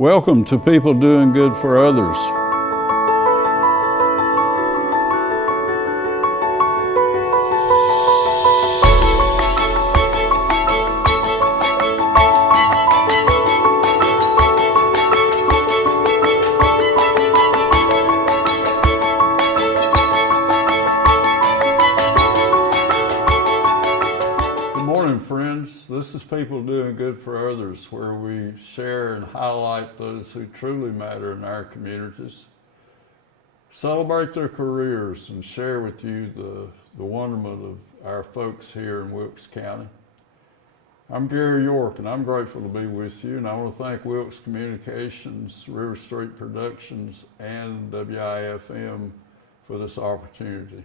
Welcome to People Doing Good for Others. Friends, this is People Doing Good for Others, where we share and highlight those who truly matter in our communities, celebrate their careers, and share with you the wonderment of our folks here in Wilkes County. I'm Gary York, and I'm grateful to be with you, and I want to thank Wilkes Communications, Riverstreet Productions, and WIFM for this opportunity.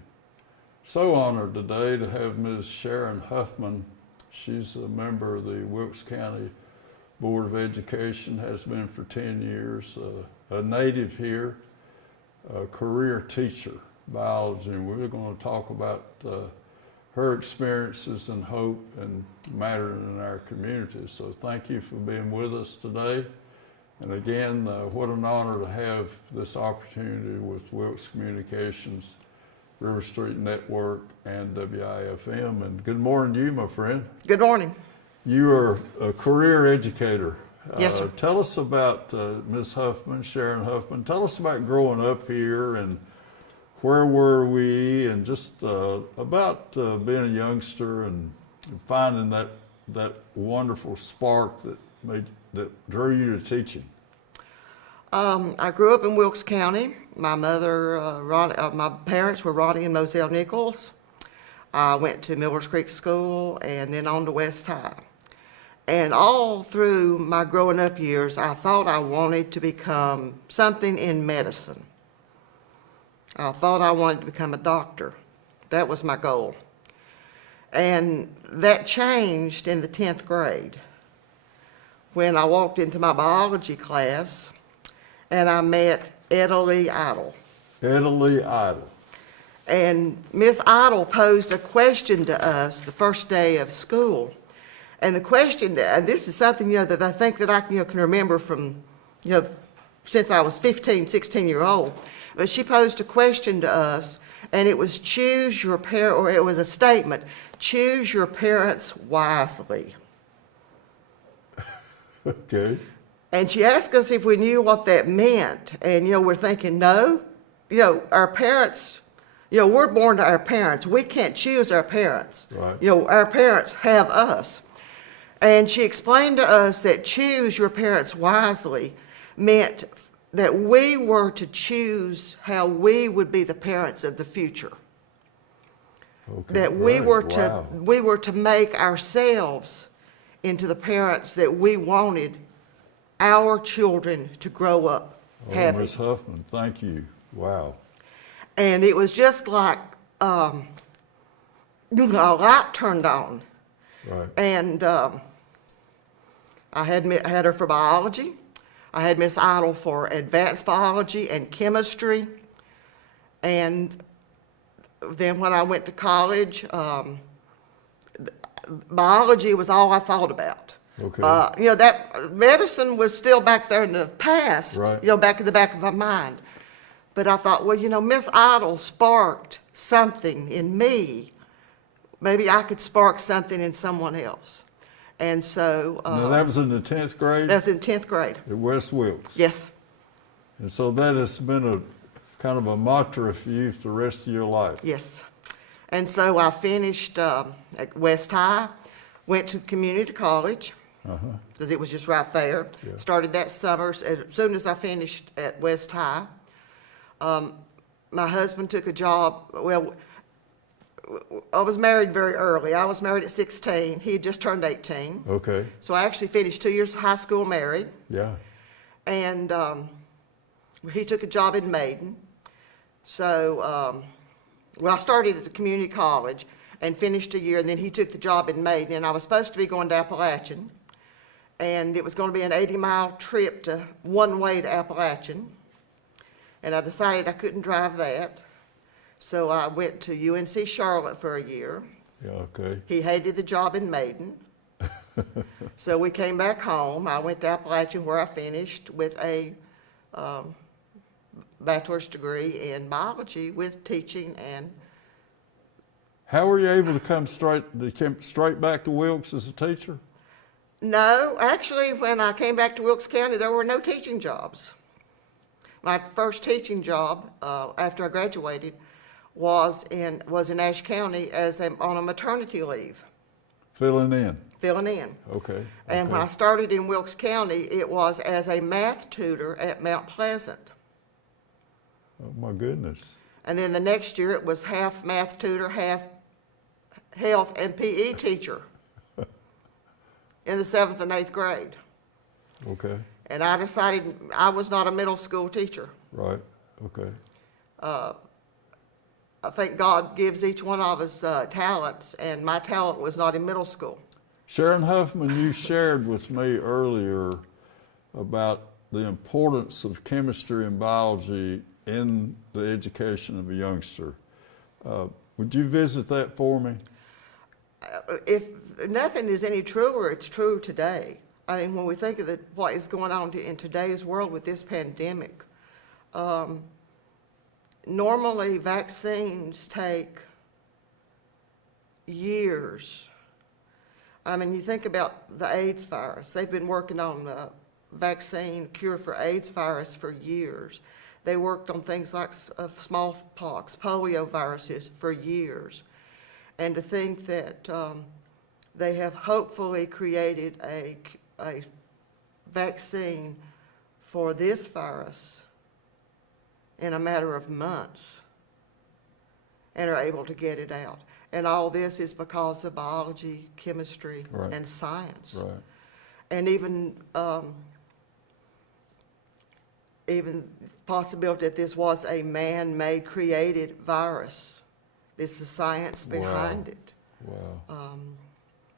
So honored today to have Ms. Sharron Huffman. She's a member of the Wilkes County Board of Education, has been for 10 years, a native here, a career teacher, biology, and we're going to talk about her experiences and hope and mattering in our community. So thank you for being with us today. And again, what an honor to have this opportunity with Wilkes Communications, Riverstreet Network, and WIFM. And good morning to you, my friend. Good morning. You are a career educator. Yes, sir. Tell us about Ms. Huffman, Sharron Huffman. Tell us about growing up here and where were we, and just about being a youngster and finding that wonderful spark that drew you to teaching. I grew up in Wilkes County. My mother, my parents were Ronnie and Moselle Nichols. I went to Millers Creek School and then on to West High. And all through my growing up years, I thought I wanted to become something in medicine. I thought I wanted to become a doctor. That was my goal. And that changed in the 10th grade when I walked into my biology class and I met Etta Lee Idle. Etta Lee Idle. And Miss Idle posed a question to us the first day of school. And the question, and this is something, that I think that I can remember from, since I was 15, 16-year-old. But she posed a question to us, and it was choose your parent, or it was a statement, choose your parents wisely. Okay. And she asked us if we knew what that meant. And, we're thinking, no. Our parents, we're born to our parents. We can't choose our parents. Right. Our parents have us. And she explained to us that choose your parents wisely meant that we were to choose how we would be the parents of the future. Okay. That we were Wow. we were to make ourselves into the parents that we wanted our children to grow up having. Ms. Huffman, thank you. Wow. And it was just like a light turned on. Right. And I had her for biology. I had Miss Idle for advanced biology and chemistry. And then when I went to college, biology was all I thought about. Okay. That medicine was still back there in the past, Right. Back in the back of my mind. But I thought, well, Miss Idle sparked something in me. Maybe I could spark something in someone else. And so... now that was in the 10th grade? That was in 10th grade. At West Wilkes? Yes. And so that has been a kind of a mantra for you for the rest of your life? Yes. And so I finished at West High, went to the community college, because it was just right there. Yeah. Started that summer. As soon as I finished at West High, my husband took a job. Well, I was married very early. I was married at 16. He had just turned 18. Okay. So I actually finished 2 years of high school married. Yeah. And he took a job in Maiden. So, I started at the community college and finished a year, and then he took the job in Maiden, and I was supposed to be going to Appalachian, and it was going to be an 80-mile trip one way to Appalachian, and I decided I couldn't drive that, so I went to UNC Charlotte for a year. Yeah, okay. He hated the job in Maiden, So we came back home. I went to Appalachian where I finished with a bachelor's degree in biology with teaching and. How were you able to come straight back to Wilkes as a teacher? No, actually, when I came back to Wilkes County, there were no teaching jobs. My first teaching job after I graduated was in Ashe County on a maternity leave. Filling in. Filling in. Okay. And when I started in Wilkes County, it was as a math tutor at Mount Pleasant. Oh my goodness. And then the next year, it was half math tutor, half health and PE teacher in the 7th and 8th grade. Okay. And I decided I was not a middle school teacher. Right. Okay. I think God gives each one of us talents, and my talent was not in middle school. Sharron Huffman, you shared with me earlier about the importance of chemistry and biology in the education of a youngster. Would you visit that for me? If nothing is any truer, it's true today. I mean, when we think of what is going on in today's world with this pandemic, normally vaccines take years. I mean, you think about the AIDS virus. They've been working on a vaccine cure for AIDS virus for years. They worked on things like smallpox, polio viruses for years. And to think that they have hopefully created a vaccine for this virus in a matter of months and are able to get it out. And all this is because of biology, chemistry, Right. and science. Right. And even possibility that this was a man-made created virus. This is the science behind it. Wow.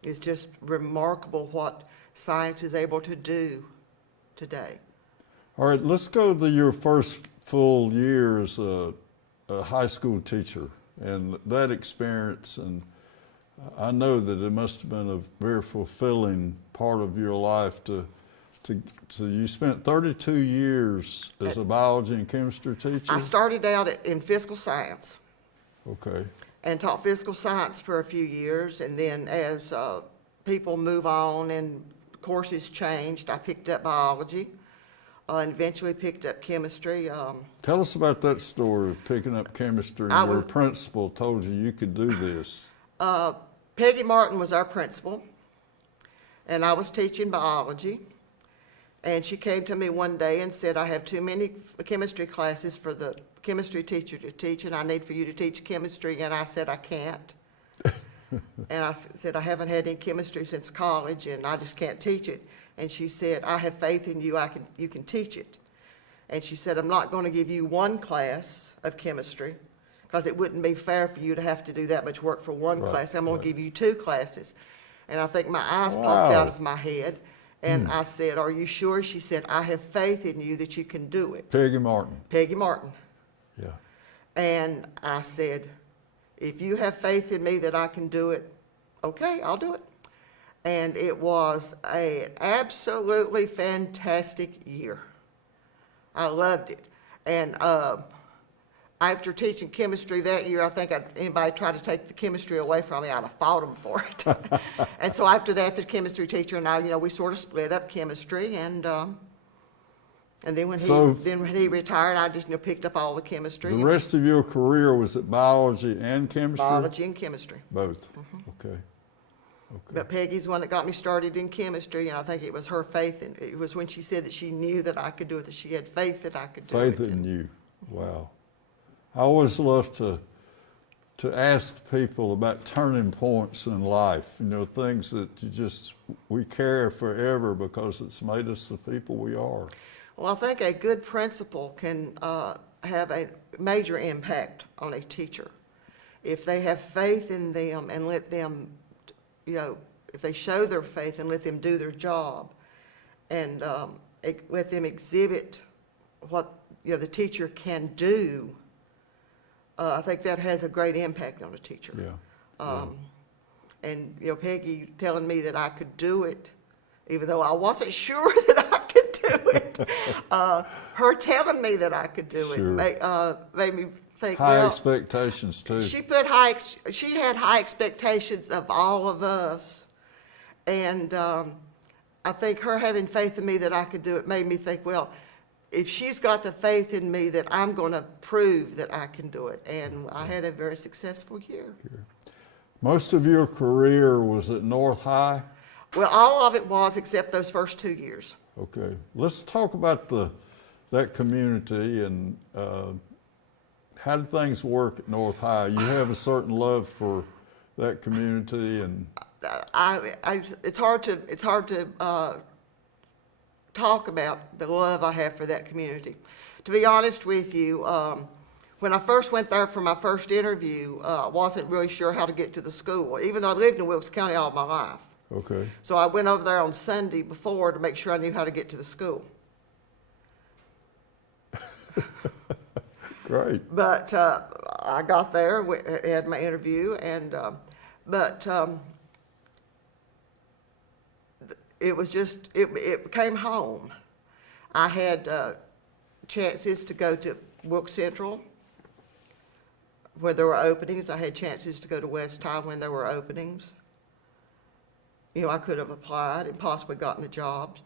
It's just remarkable what science is able to do today. All right, let's go to your first full year as a high school teacher and that experience. And I know that it must have been a very fulfilling part of your life you spent 32 years as a biology and chemistry teacher? I started out in physical science. Okay. And taught physical science for a few years, and then as people move on and courses changed, I picked up biology and eventually picked up chemistry. Tell us about that story of picking up chemistry and your principal told you could do this. Peggy Martin was our principal, and I was teaching biology. And she came to me one day and said, I have too many chemistry classes for the chemistry teacher to teach, and I need for you to teach chemistry. And I said, I can't. And I said, I haven't had any chemistry since college, and I just can't teach it. And she said, I have faith in you, you can teach it. And she said, I'm not going to give you one class of chemistry, because it wouldn't be fair for you to have to do that much work for one class. I'm going to give you 2 classes. And I think my eyes popped out of my head. And I said, are you sure? She said, I have faith in you that you can do it. Peggy Martin. Peggy Martin. Yeah. And I said, if you have faith in me that I can do it, okay, I'll do it. And it was an absolutely fantastic year. I loved it. And after teaching chemistry that year, I think anybody tried to take the chemistry away from me, I'd have fought them for it. And so after that, the chemistry teacher and I, we sort of split up chemistry, and then when he retired, I just picked up all the chemistry. The rest of your career was it biology and chemistry? Biology and chemistry. Both. Okay. But Peggy's the one that got me started in chemistry, and I think it was her faith. And it was when she said that she knew that I could do it, that she had faith that I could do it. Faith in you. Wow. I always love to ask people about turning points in life, things that we carry forever because it's made us the people we are. Well, I think a good principal can have a major impact on a teacher. If they have faith in them and let them, if they show their faith and let them do their job and let them exhibit what the teacher can do, I think that has a great impact on a teacher. Yeah. And, Peggy telling me that I could do it, even though I wasn't sure that I could do it. Her telling me that I could do Sure. it made me think, High well, expectations too. she had high expectations of all of us. And I think her having faith in me that I could do it made me think, well, if she's got the faith in me, that I'm going to prove that I can do it. And I had a very successful year. Most of your career was at North High? Well, all of it was except those first 2 years. Okay. Let's talk about that community and how did things work at North High? You have a certain love for that community and... It's hard to talk about the love I have for that community. To be honest with you, when I first went there for my first interview, I wasn't really sure how to get to the school, even though I lived in Wilkes County all my life. Okay. So I went over there on Sunday before to make sure I knew how to get to the school. Great. But I got there, had my interview, and it was just, it became home. I had chances to go to Wilkes Central where there were openings. I had chances to go to West High when there were openings. I could have applied and possibly gotten the jobs.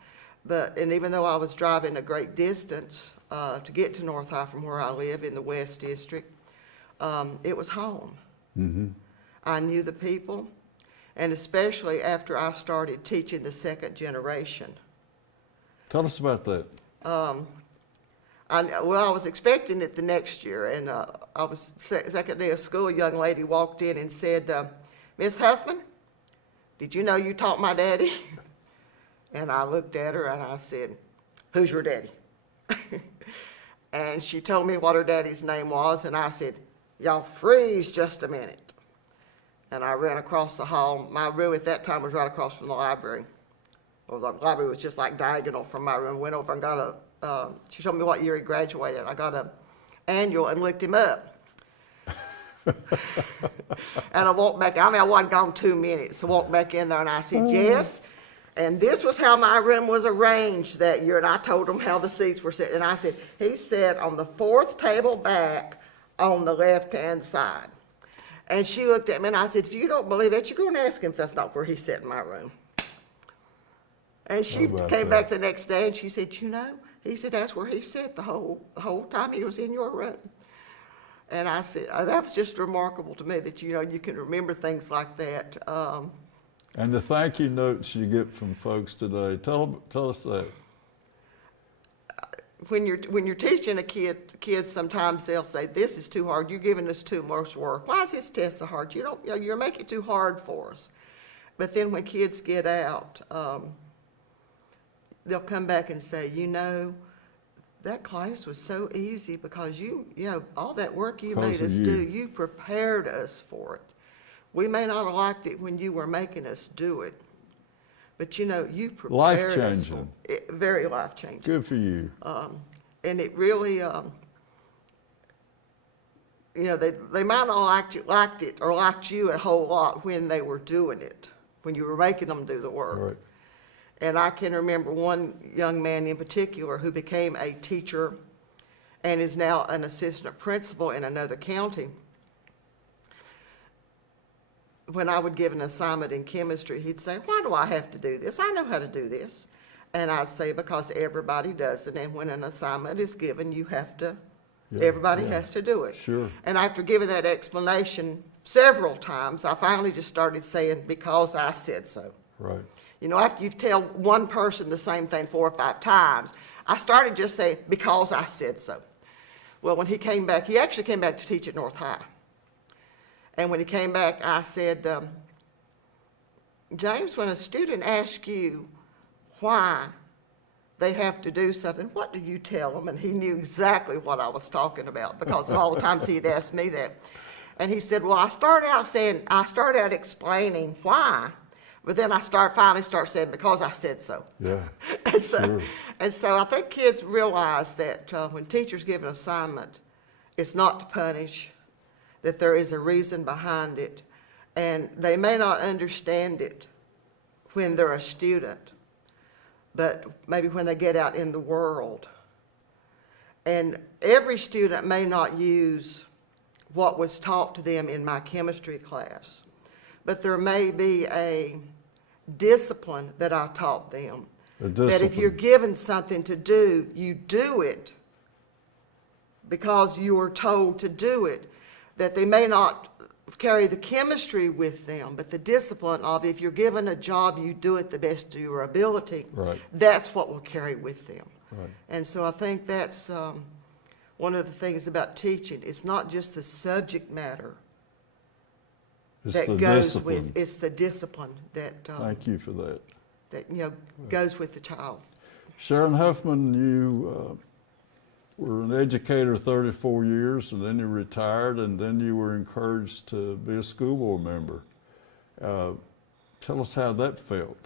And even though I was driving a great distance to get to North High from where I live in the West District, it was home. Mm-hmm. I knew the people. And especially after I started teaching the second generation. Tell us about that. I was expecting it the next year, and I was second day of school. A young lady walked in and said, "Miss Huffman, did you know you taught my daddy?" And I looked at her and I said, "Who's your daddy?" And she told me what her daddy's name was, and I said, "Y'all freeze just a minute." And I ran across the hall. My room at that time was right across from the library. Well, the library was just like diagonal from my room. Went over and got she told me what year he graduated. I got an annual and looked him up. And I walked back, I wasn't gone 2 minutes. I walked back in there and I said, "Yes." And this was how my room was arranged that year. And I told him how the seats were set. And I said, he sat on the fourth table back on the left-hand side. And she looked at me and I said, "If you don't believe it, you're going to ask him if that's not where he sat in my room." And she came back the next day and she said, he said, "That's where he sat the whole time he was in your room." And I said, that was just remarkable to me that, you can remember things like that. And the thank you notes you get from folks today, tell us that. When you're teaching a kids sometimes they'll say, "This is too hard. You're giving us too much work. Why is this test so hard? You're making it too hard for us." But then when kids get out, they'll come back and say, "That class was so easy because all that work you made us do, you prepared us for it. We may not have liked it when you were making us do it, but you prepared us for it." Very life-changing. Good for you. And it really, they might not liked it or liked you a whole lot when they were doing it, when you were making them do the work. Right. And I can remember one young man in particular who became a teacher and is now an assistant principal in another county. When I would give an assignment in chemistry, he'd say, "Why do I have to do this? I know how to do this." And I'd say, "Because everybody does it, and when an assignment is given, you have to, everybody has to do it." Sure. And after giving that explanation several times, I finally just started saying, "Because I said so." Right. After you tell one person the same thing 4 or 5 times, I started just saying, "Because I said so." Well, when he came back, he actually came back to teach at North High. And when he came back, I said, "James, when a student asks you why they have to do something, what do you tell them?" And he knew exactly what I was talking about because of all the times he had asked me that. And he said, "Well, I started out explaining why, but then I finally start saying, because I said so." Yeah. And so I think kids realize that when teachers give an assignment, it's not to punish, that there is a reason behind it, And they may not understand it when they're a student, but maybe when they get out in the world. And every student may not use what was taught to them in my chemistry class, but there may be a discipline that I taught them. That if you're given something to do, you do it because you were told to do it. That they may not carry the chemistry with them, but the discipline of if you're given a job, you do it the best of your ability. Right. That's what will carry with them. Right. And so I think that's one of the things about teaching. It's not just the subject matter It's that the goes discipline. with, it's the discipline that, Thank you for that. that goes with the child. Sharron Huffman, you were an educator 34 years, and then you retired, and then you were encouraged to be a school board member. Tell us how that felt.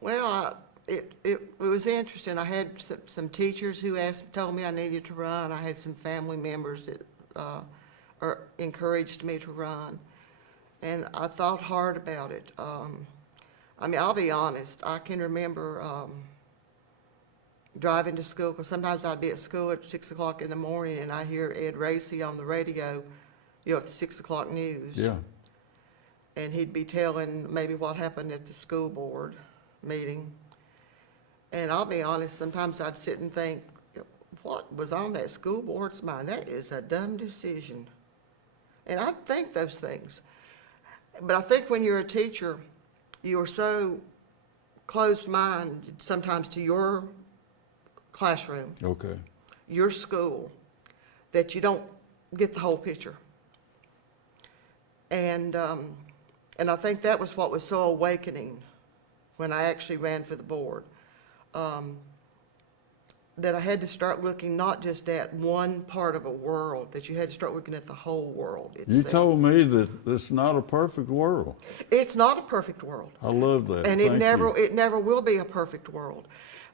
Well, it was interesting. I had some teachers who told me I needed to run. I had some family members that encouraged me to run, and I thought hard about it. I mean, I'll be honest. I can remember driving to school, because sometimes I'd be at school at 6 o'clock in the morning, and I hear Ed Racy on the radio, at the 6 o'clock news. Yeah. And he'd be telling maybe what happened at the school board meeting. And I'll be honest, sometimes I'd sit and think, what was on that school board's mind? That is a dumb decision. And I'd think those things. But I think when you're a teacher, you are so closed-minded sometimes to your classroom, Okay. your school, that you don't get the whole picture. And I think that was what was so awakening when I actually ran for the board, that I had to start looking not just at one part of a world, that you had to start looking at the whole world itself. You told me that it's not a perfect world. It's not a perfect world. I love that. And Thank you. it never will be a perfect world.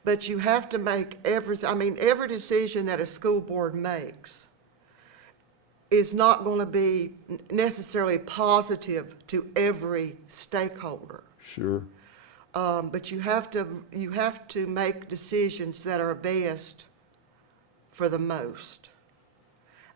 But you have to make every decision that a school board makes is not going to be necessarily positive to every stakeholder. Sure. But you have to make decisions that are best for the most,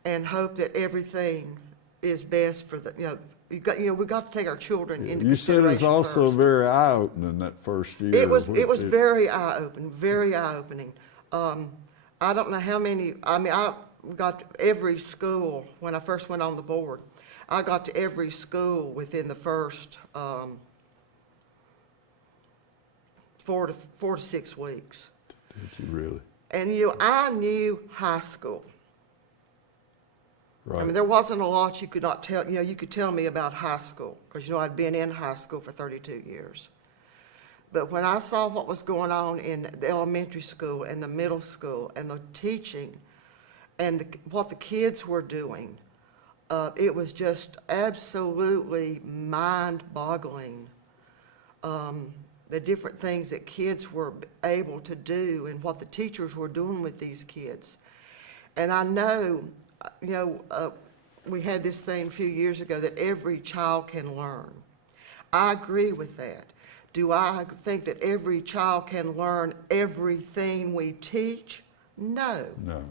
and hope that everything is best for the, we've got to take our children into You said it was consideration also first. very eye-opening that first year. It was very eye-opening, very eye-opening. I don't know how many, I got to every school when I first went on the board. I got to every school within the first 4 to 6 weeks. Did you really? And I knew high school. Right. I mean, there wasn't a lot you could not tell, you could tell me about high school, because, I'd been in high school for 32 years. But when I saw what was going on in the elementary school and the middle school and the teaching and what the kids were doing, it was just absolutely mind-boggling, the different things that kids were able to do and what the teachers were doing with these kids. And I know, we had this thing a few years ago that every child can learn. I agree with that. Do I think that every child can learn everything we teach? No. No.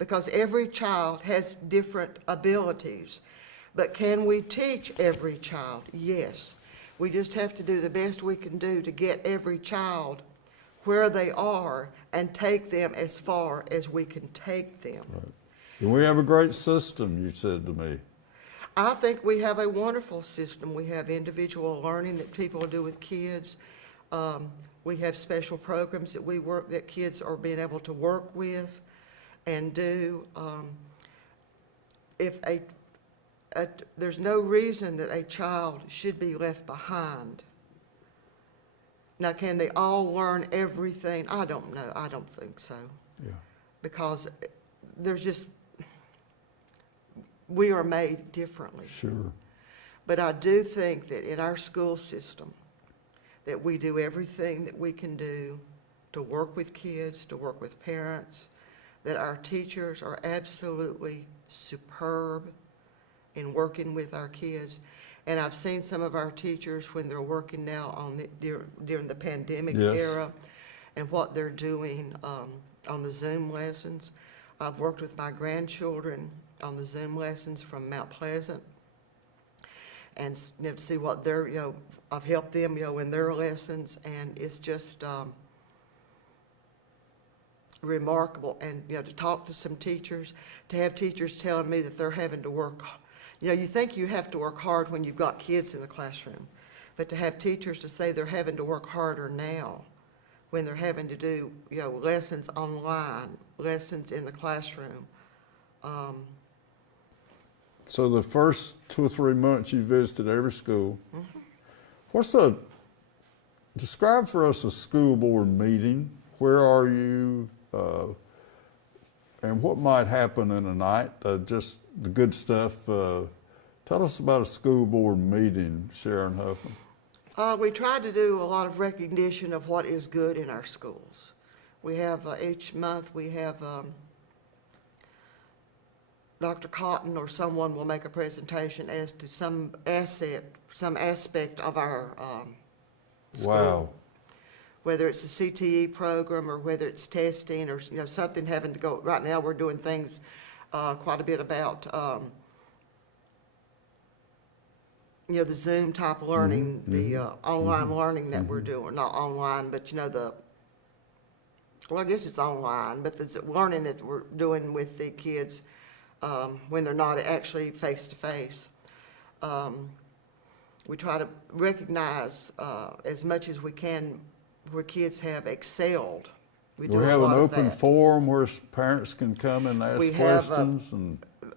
Because every child has different abilities. But can we teach every child? Yes. We just have to do the best we can do to get every child where they are and take them as far as we can take them. Right. And we have a great system, you said to me. I think we have a wonderful system. We have individual learning that people do with kids. We have special programs that kids are being able to work with and do. There's no reason that a child should be left behind. Now, can they all learn everything? I don't know. I don't think so. Yeah. Because we are made differently. Sure. But I do think that in our school system, that we do everything that we can do to work with kids, to work with parents, that our teachers are absolutely superb in working with our kids. And I've seen some of our teachers when they're working now on during the pandemic Yes. era and what they're doing on the Zoom lessons. I've worked with my grandchildren on the Zoom lessons from Mount Pleasant, and to see what they're, I've helped them, in their lessons, and it's just remarkable. And, to talk to some teachers, to have teachers telling me that they're having to work, you think you have to work hard when you've got kids in the classroom, but to have teachers to say they're having to work harder now when they're having to do, lessons online, lessons in the classroom. So the first 2 or 3 months you visited every school. Describe for us a school board meeting. Where are you? And what might happen in a night? Just the good stuff. Tell us about a school board meeting, Sharron Huffman. We try to do a lot of recognition of what is good in our schools. We have, each month, we have Dr. Cotton or someone will make a presentation as to some aspect of our school. Wow. Whether it's a CTE program or whether it's testing or, something having to go. Right now, we're doing things quite a bit about, the Zoom type learning, the online learning that we're doing. Not online, but, I guess it's online, but the learning that we're doing with the kids when they're not actually face-to-face. We try to recognize as much as we can where kids have excelled. We have an open forum where parents can come and ask questions?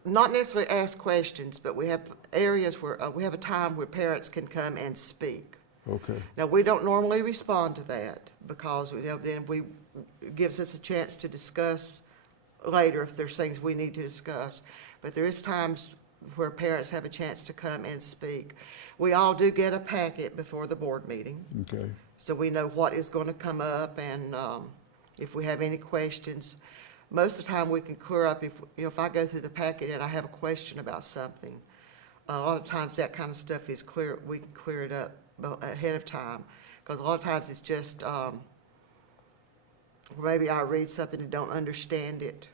Not necessarily ask questions, but we have areas where we have a time where parents can come and speak. Okay. Now, we don't normally respond to that because then it gives us a chance to discuss later if there's things we need to discuss. But there is times where parents have a chance to come and speak. We all do get a packet before the board meeting. Okay. So we know what is going to come up, and if we have any questions. Most of the time we can clear up if I go through the packet and I have a question about something. A lot of times that kind of stuff is clear. We can clear it up ahead of time, because a lot of times it's just maybe I read something and don't understand it,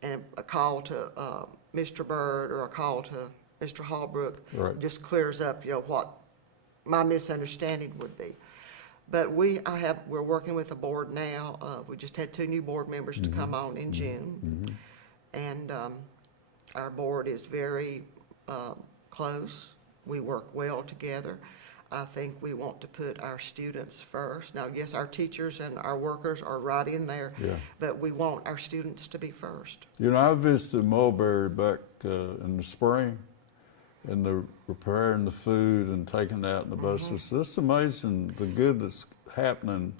and a call to Mr. Bird or a call to Mr. Hallbrook just clears up what my misunderstanding would be. But we're working with a board now. We just had 2 new board members to come on in June, and our board is very close. We work well together. I think we want to put our students first. Now, yes, our teachers and our workers are right in there, but we want our students to be first. I visited Mulberry back in the spring, and they're preparing the food and taking it out in the buses. It's amazing the good that's happening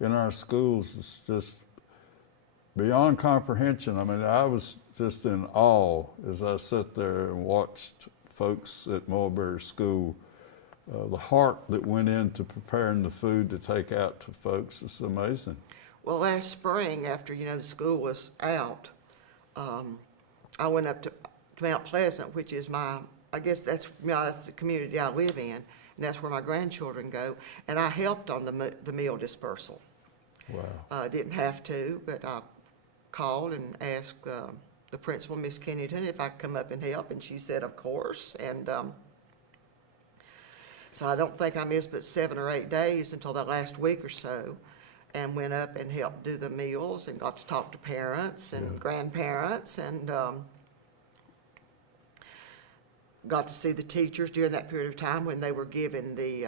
in our schools. It's just beyond comprehension. I mean, I was just in awe as I sat there and watched folks at Mulberry School. The heart that went into preparing the food to take out to folks is amazing. Well, last spring, after the school was out, I went up to Mount Pleasant, which is I guess that's the community I live in, and that's where my grandchildren go. And I helped on the meal dispersal. Wow. I didn't have to, but I called and asked the principal, Miss Kennington, if I could come up and help, and she said, of course. And so I don't think I missed but 7 or 8 days until the last week or so, and went up and helped do the meals and got to talk to parents and grandparents, and got to see the teachers during that period of time when they were given the,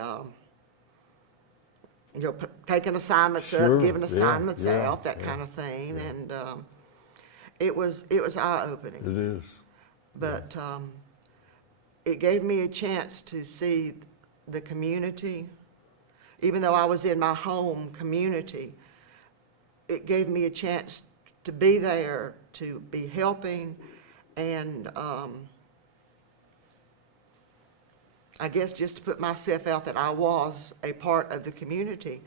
taking assignments up, giving assignments out, that kind of thing, and it was eye-opening. It is. But it gave me a chance to see the community. Even though I was in my home community, it gave me a chance to be there, to be helping, and I guess just to put myself out that I was a part of the community.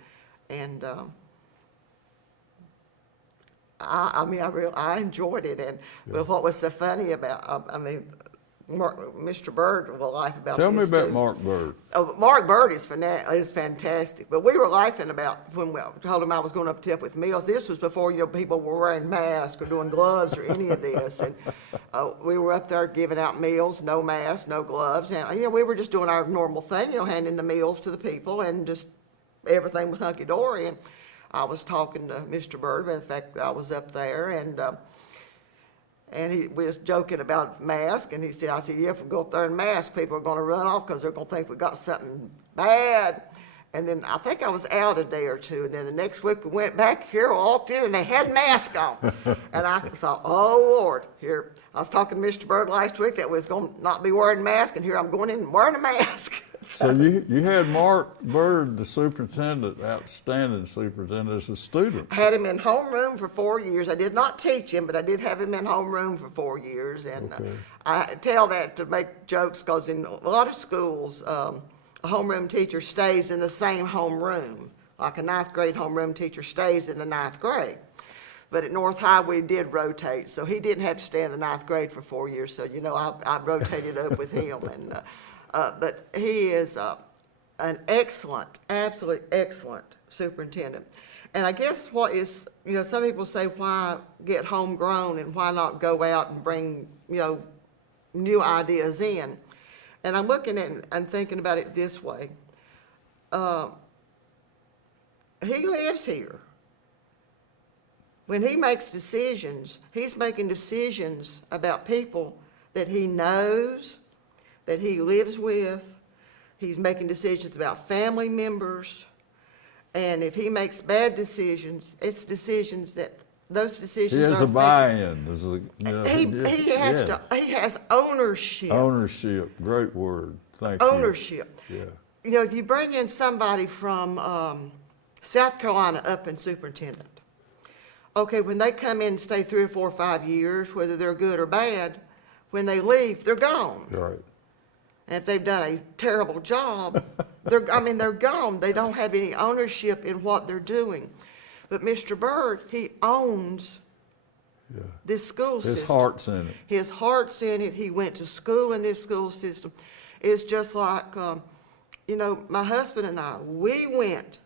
And I enjoyed it. And but what was so funny about, Mr. Bird will laugh about Tell me this about too. Mark Bird. Oh, Mark Bird is fantastic, but we were laughing about when we told him I was going up to help with meals. This was before people were wearing masks or doing gloves or any of this, and we were up there giving out meals, no masks, no gloves, and we were just doing our normal thing, handing the meals to the people, and just everything was hunky dory. And I was talking to Mr. Bird about the fact that I was up there, and we was joking about mask, and I said, yeah, if we go up there in mask, people are going to run off because they're going to think we got something bad. And then I think I was out a day or two, and then the next week we went back here, walked in, and they had masks on. And I thought, oh, Lord, here, I was talking to Mr. Bird last week that was going to not be wearing a mask, and here I'm going in and wearing a mask. So you had Mark Bird, the superintendent, outstanding superintendent, as a student. Had him in homeroom for 4 years. I did not teach him, but I did have him in homeroom for 4 years. And Okay. I tell that to make jokes because in a lot of schools, a homeroom teacher stays in the same homeroom. Like a ninth grade homeroom teacher stays in the ninth grade. But at North High, we did rotate. So he didn't have to stay in the ninth grade for 4 years. So, I rotated up with him. And but he is an excellent, absolutely excellent superintendent. And I guess what is, some people say, why get homegrown and why not go out and bring, new ideas in? And I'm looking at it and thinking about it this way. He lives here. When he makes decisions, he's making decisions about people that he knows, that he lives with. He's making decisions about family members. And if he makes bad decisions, it's decisions that, those decisions He has are a buy-in. he has ownership. Ownership, great word. Thank you. Ownership. Yeah. If you bring in somebody from South Carolina up in superintendent, okay, when they come in and stay 3 or 4 or 5 years, whether they're good or bad, when they leave, they're gone. Right. And if they've done a terrible job, they're gone. They don't have any ownership in what they're doing. But Mr. Bird, he owns this school system. His heart's in it. His heart's in it. He went to school in this school system. It's just like, my husband and I, we went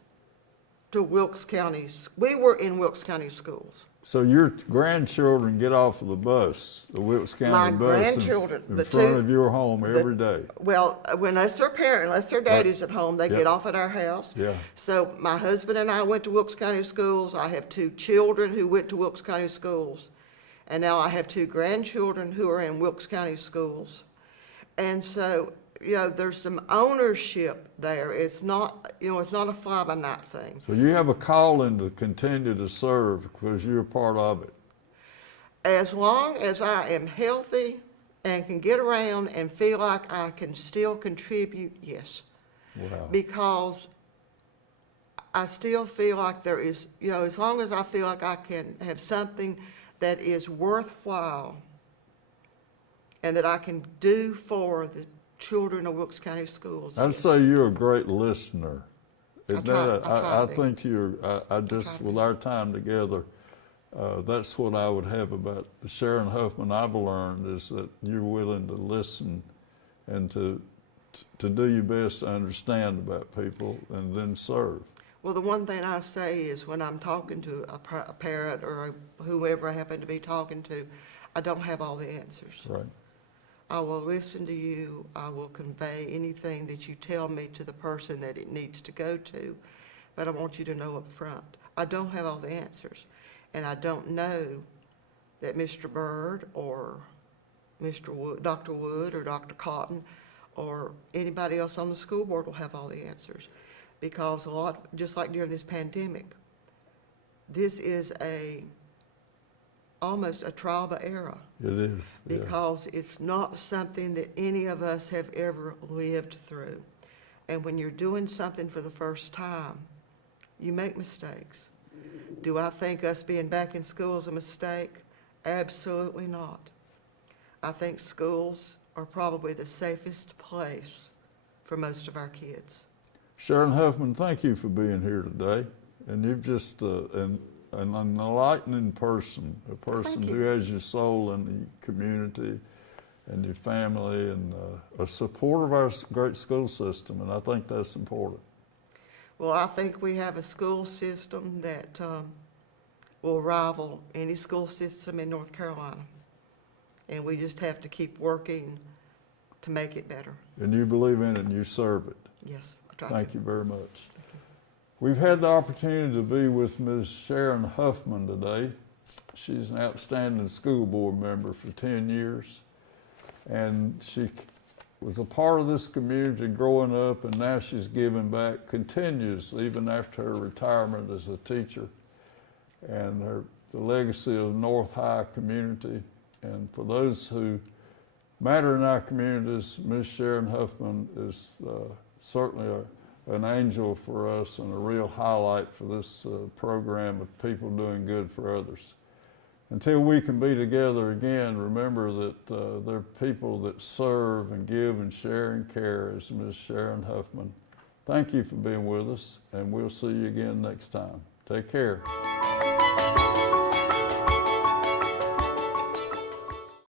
to Wilkes County. We were in Wilkes County schools. So your grandchildren get off of the bus, the Wilkes County My bus, grandchildren, in the front two- of your home every day. Well, unless their daddy's at home, they get off at our house. Yeah. So my husband and I went to Wilkes County schools. I have 2 children who went to Wilkes County schools. And now I have 2 grandchildren who are in Wilkes County schools. And so, there's some ownership there. It's not, it's not a fly-by-night thing. So you have a calling to continue to serve because you're a part of it. As long as I am healthy and can get around and feel like I can still contribute, yes. Wow. Because I still feel like there is, as long as I feel like I can have something that is worthwhile and that I can do for the children of Wilkes County schools. I'd yes. say you're a great listener. I try to be. Think I just, with our time together, that's what I would have about the Sharron Huffman I've learned is that you're willing to listen and to do your best to understand about people and then serve. Well, the one thing I say is when I'm talking to a parent or whoever I happen to be talking to, I don't have all the answers. Right. I will listen to you. I will convey anything that you tell me to the person that it needs to go to, but I want you to know up front, I don't have all the answers. And I don't know that Mr. Bird or Dr. Wood or Dr. Cotton or anybody else on the school board will have all the answers. Because just like during this pandemic, this is almost a trial by error. It is. Because it's not something that any of us have ever lived through. And when you're doing something for the first time, you make mistakes. Do I think us being back in school is a mistake? Absolutely not. I think schools are probably the safest place for most of our kids. Sharron Huffman, thank you for being here today. And you've just an enlightening person, a person who has your soul in the community and your family, and a support of our great school system, and I think that's important. Well, I think we have a school system that will rival any school system in North Carolina. And we just have to keep working to make it better. And you believe in it and you serve it. Yes, I try to. Thank you very much. We've had the opportunity to be with Ms. Sharron Huffman today. She's an outstanding school board member for 10 years. And she was a part of this community growing up, and now she's giving back continuously, even after her retirement as a teacher. And the legacy of North High community. And for those who matter in our communities, Ms. Sharron Huffman is certainly an angel for us and a real highlight for this program of people doing good for others. Until we can be together again, remember that there are people that serve and give and share and care, as Ms. Sharron Huffman. Thank you for being with us, and we'll see you again next time. Take care.